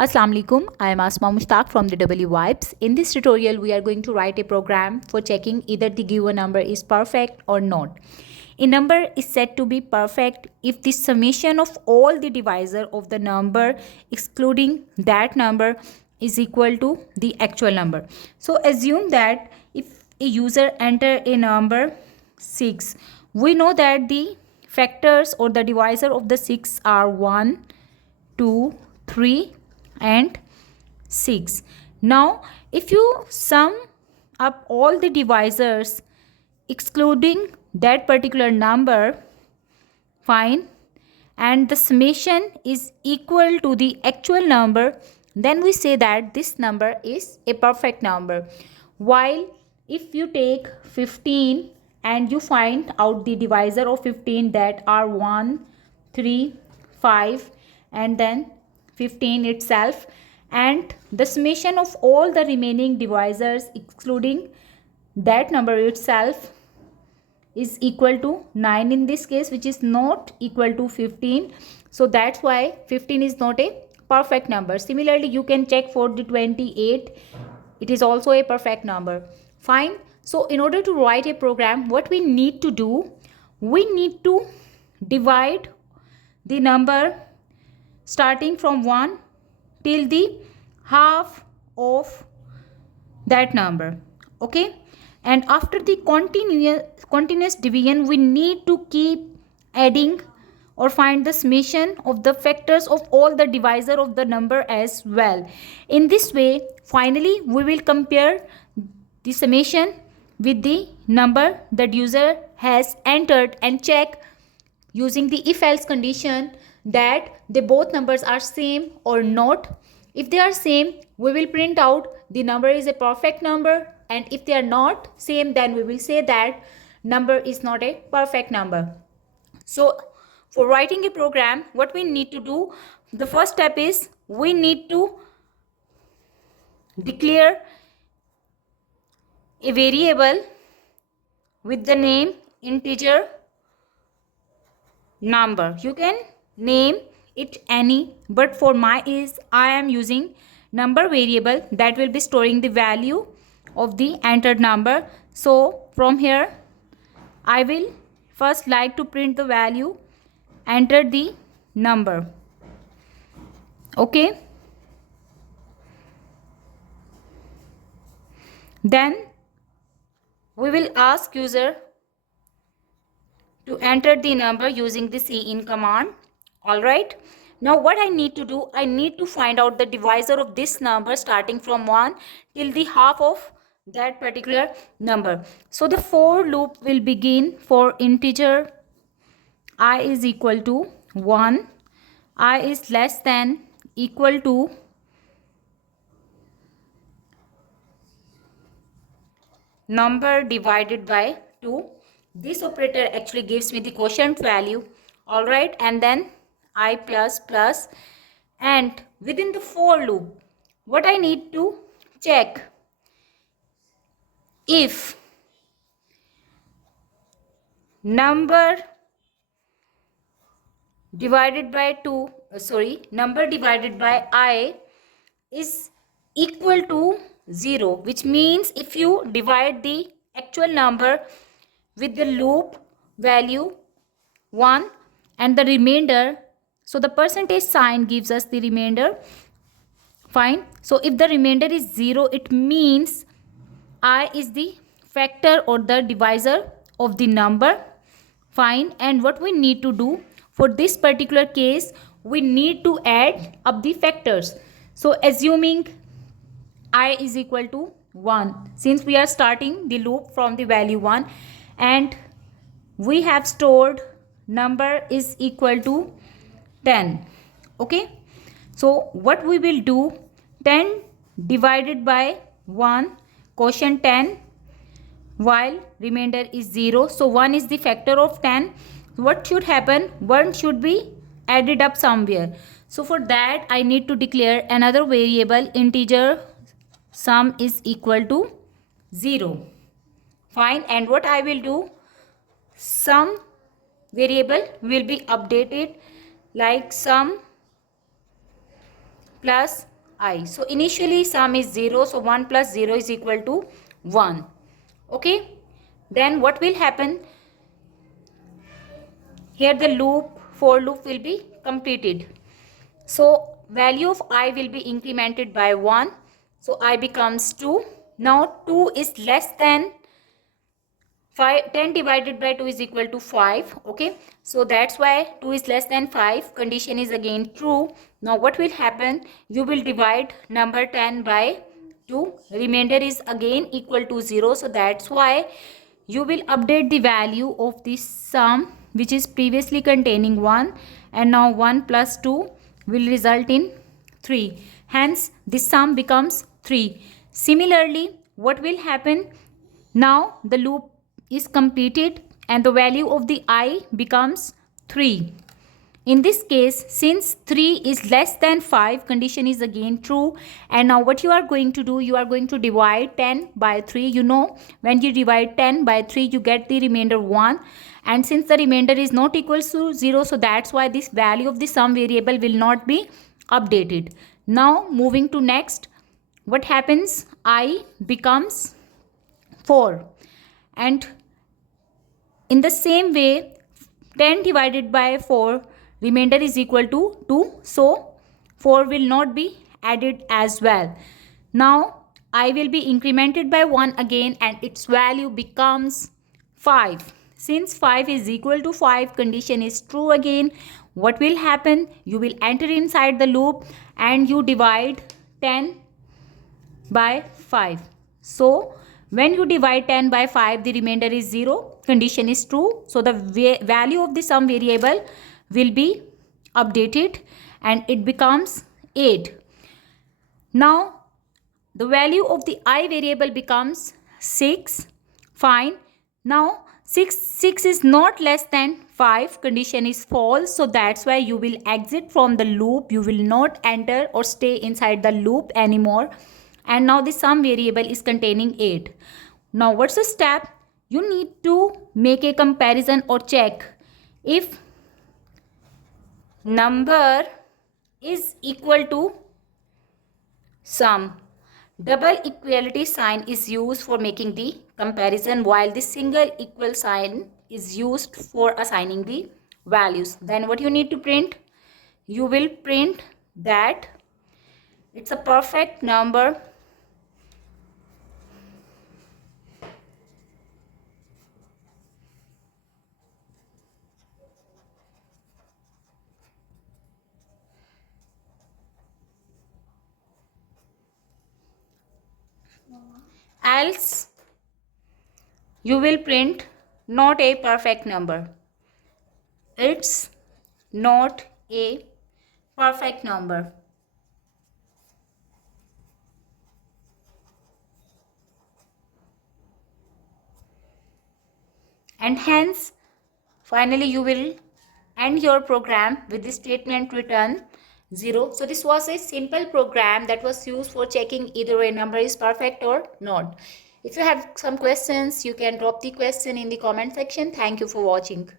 Assalamu alaikum. I am Asma Mushtaq from the W Vibes. In this tutorial, we are going to write a program for checking either the given number is perfect or not. A number is said to be perfect if the summation of all the divisor of the number excluding that number is equal to the actual number. So assume that if a user enter a number 6, we know that the factors or the divisor of the 6 are 1, 2, 3 and 6. Now if you sum up all the divisors excluding that particular number, fine, and the summation is equal to the actual number, then we say that this number is a perfect number. While if you take 15 and you find out the divisor of 15 that are 1, 3, 5 and then 15 itself, and the summation of all the remaining divisors excluding that number itself is equal to 9 in this case, which is not equal to 15. So that's why 15 is not a perfect number. Similarly, you can check for the 28. It is also a perfect number. Fine. So in order to write a program, what we need to do, we need to divide the number starting from 1 till the half of that number. Okay, and after the continuous division, we need to keep adding or find the summation of the factors of all the divisor of the number as well. In this way, finally we will compare the summation with the number that user has entered and check using the if else condition that the both numbers are same or not. If they are same, we will print out the number is a perfect number, and if they are not same, then we will say that number is not a perfect number. So for writing a program, what we need to do, the first step is we need to declare a variable with the name integer number. You can name it any, but for my is I am using number variable that will be storing the value of the entered number. So from here I will first like to print the value, enter the number. Okay, then we will ask user to enter the number using the cin command. All right, now what I need to do, I need to find out the divisor of this number starting from 1 till the half of that particular number. So the for loop will begin for integer I is equal to 1, I is less than equal to number divided by 2. This operator actually gives me the quotient value. All right, and then I plus plus, and within the for loop, what I need to check, if number divided by number divided by I is equal to 0, which means if you divide the actual number with the loop value 1 and the remainder, so the percentage sign gives us the remainder. Fine. So if the remainder is 0, it means I is the factor or the divisor of the number. Fine. And what we need to do for this particular case, we need to add up the factors. So assuming I is equal to 1, since we are starting the loop from the value 1 and we have stored number is equal to 10. Okay, so what we will do, 10 divided by 1 quotient 10, while remainder is 0. So 1 is the factor of 10. What should happen, 1 should be added up somewhere. So for that I need to declare another variable integer sum is equal to 0. Fine, and what I will do, sum variable will be updated like sum plus I. So initially sum is 0, so 1 plus 0 is equal to 1. Okay, then what will happen? Here the for loop will be completed. So value of I will be incremented by 1. So I becomes 2. Now 2 is less than 5. 10 divided by 2 is equal to 5. Okay, so that's why 2 is less than 5. Condition is again true. Now what will happen? You will divide number 10 by 2. Remainder is again equal to 0. So that's why you will update the value of this sum, which is previously containing 1, and now 1 plus 2 will result in 3. Hence this sum becomes 3. Similarly, what will happen? Now the loop is completed and the value of the I becomes 3. In this case, since 3 is less than 5, condition is again true. And now what you are going to do, you are going to divide 10 by 3. You know, when you divide 10 by 3, you get the remainder 1. And since the remainder is not equal to 0, so that's why this value of the sum variable will not be updated. Now moving to next, what happens? I becomes 4. And in the same way, 10 divided by 4, remainder is equal to 2. So 4 will not be added as well. Now I will be incremented by 1 again and its value becomes 5. Since 5 is equal to 5, condition is true again. What will happen? You will enter inside the loop and you divide 10 by 5. So when you divide 10 by 5, the remainder is 0. Condition is true. So the value of the sum variable will be updated and it becomes 8. Now the value of the I variable becomes 6. Fine. Now 6 is not less than 5. Condition is false. So that's why you will exit from the loop. You will not enter or stay inside the loop anymore. And now the sum variable is containing 8. Now what's the step? You need to make a comparison or check if number is equal to sum. Double equality sign is used for making the comparison, while the single equal sign is used for assigning the values. Then what you need to print? You will print that it's a perfect number else you will print not a perfect number. It's not a perfect number. And hence finally you will end your program with the statement return 0. So this was a simple program that was used for checking either a number is perfect or not. If you have some questions, you can drop the question in the comment section. Thank you for watching.